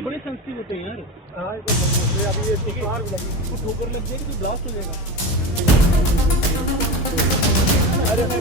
ये बड़े सेंसिटिव होते हैं यार। हाँ ये तो अभी ये कार भी लगी। तो ठोकर लग जाएगी तो ब्लास्ट हो जाएगा। अरे मैं